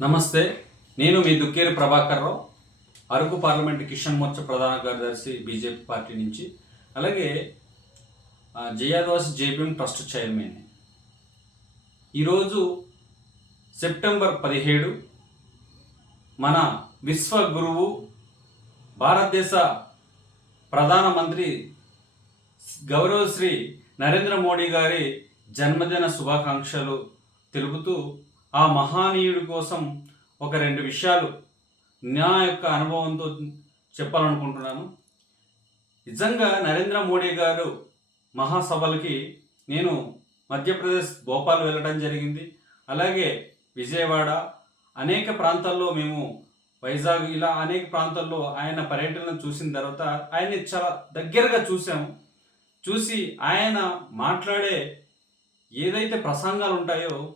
నమస్తే నేను మీ దుక్కేరి ప్రభాకర్ రావు అరకు పార్లమెంట్ కిషన్ మోర్చా ప్రధాన కార్యదర్శి బీజేపీ పార్టీ నుంచి అలాగే Jayadas JPM JBM trust chairman. ఈరోజు సెప్టెంబర్ పదిహేడు మన విశ్వ గురువు భారతదేశ ప్రధానమంత్రి గౌరవశ్రీ నరేంద్ర మోడీ గారి జన్మదిన శుభాకాంక్షలు తెలుపుతూ ఆ మహానీయుడి కోసం ఒక రెండు విషయాలు నా యొక్క అనుభవంతో చెప్పాలనుకుంటున్నాను. నిజంగా నరేంద్ర మోడీ గారు మహాసభలకి నేను మధ్యప్రదేశ్ భోపాల్ వెళ్ళడం జరిగింది. అలాగే విజయవాడ అనేక ప్రాంతాల్లో మేము వైజాగ్ ఇలా అనేక ప్రాంతాల్లో ఆయన పర్యటన చూసిన తర్వాత ఆయన్ని చాలా దగ్గరగా చూసాము చూసి ఆయన మాట్లాడే ఏదైతే ప్రసంగాలు ఉంటాయో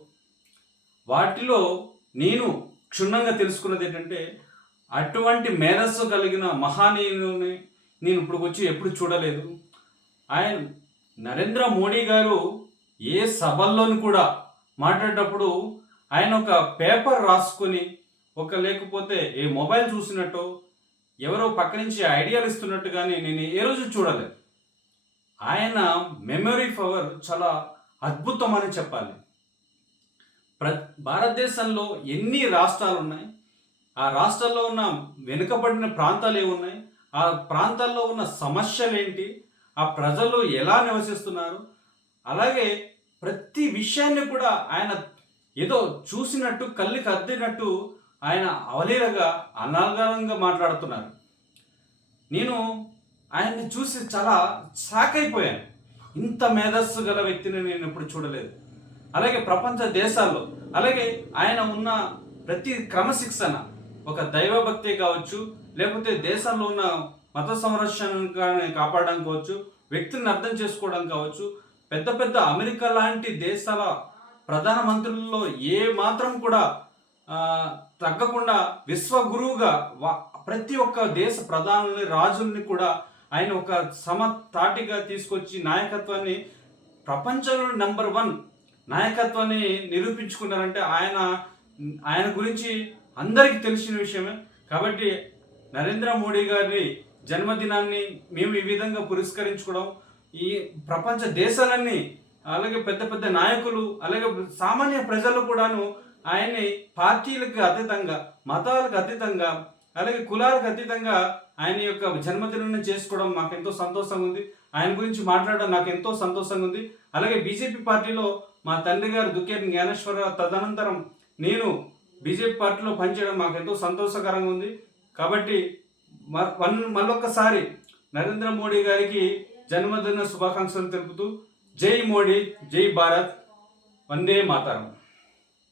వాటిలో నేను క్షుణ్ణంగా తెలుసుకున్నది ఏంటంటే అటువంటి మేధస్సు కలిగిన మహానీయుని నేను ఇప్పుడు వచ్చి ఎప్పుడు చూడలేదు. ఆయన నరేంద్ర మోడీ గారు ఏ సభల్లోని కూడా మాట్లాడేటప్పుడు ఆయన ఒక పేపర్ రాసుకొని ఒక లేకపోతే ఏ మొబైల్ చూసినట్టు ఎవరో పక్క నుంచి ఐడియాలు ఇస్తున్నట్టు కానీ నేను ఏ రోజు చూడలేదు. ఆయన మెమరీ పవర్ చాలా అద్భుతం అని చెప్పాలి. ప్ర భారతదేశంలో ఎన్ని రాష్ట్రాలు ఉన్నాయి ఆ రాష్ట్రాల్లో ఉన్న వెనుకబడిన ప్రాంతాలు ఏమున్నాయి? ఆ ప్రాంతాల్లో ఉన్న సమస్యలు ఏంటి ఆ ప్రజలు ఎలా నివసిస్తున్నారు? అలాగే ప్రతి విషయాన్ని కూడా ఆయన ఏదో చూసినట్టు కళ్ళకి అద్దినట్టు ఆయన అవలీలగా అనర్గళంగా మాట్లాడుతున్నారు. నేను ఆయన్ని చూసి చాలా షాక్ అయిపోయాను. ఇంత మేధస్సు గల వ్యక్తిని నేను ఎప్పుడు చూడలేదు. అలాగే ప్రపంచ దేశాల్లో అలాగే ఆయన ఉన్న ప్రతి క్రమశిక్షణ ఒక దైవభక్తి కావచ్చు లేకపోతే దేశంలో ఉన్న మత సంరక్షణ కాపాడడం కావచ్చు వ్యక్తిని అర్థం చేసుకోవడం కావచ్చు పెద్ద పెద్ద అమెరికా లాంటి దేశాల ప్రధానమంత్రుల్లో ఏ మాత్రం కూడా తగ్గకుండా విశ్వగురువుగా వా- ప్రతి ఒక్క దేశ ప్రధానుల్ని రాజుల్ని కూడా ఆయన ఒక సమతాటిగా తీసుకొచ్చి నాయకత్వాన్ని ప్రపంచంలో నెంబర్ వన్ నాయకత్వాన్ని నిరూపించుకున్నారంటే ఆయన ఆయన గురించి అందరికీ తెలిసిన విషయమే. కాబట్టి నరేంద్ర మోడీ గారి జన్మదినాన్ని మేము ఈ విధంగా పురస్కరించుకోవడం ఈ ప్రపంచ దేశాలన్నీ అలాగే పెద్ద పెద్ద నాయకులు అలాగే సామాన్య ప్రజలు కూడాను ఆయన్ని పార్టీలకు అతీతంగా మతాలకు అతీతంగా అలాగే కులాలకు అతీతంగా ఆయన యొక్క జన్మదినాన్ని చేసుకోవడం మాకు ఎంతో సంతోషంగా ఉంది. ఆయన గురించి మాట్లాడడం నాకు ఎంతో సంతోషంగా ఉంది. అలాగే బీజేపీ పార్టీలో మా తండ్రి గారు దుక్కేటి జ్ఞానేశ్వర తదనంతరం నేను బీజేపీ పార్టీలో పనిచేయడం మాకు ఎంతో సంతోషకరంగా ఉంది. కాబట్టి మ- వన్ మళ్ళొక్కసారి నరేంద్ర మోడీ గారికి జన్మదిన శుభాకాంక్షలు తెలుపుతూ జై మోడీ జై భారత్ వందే మాతరం.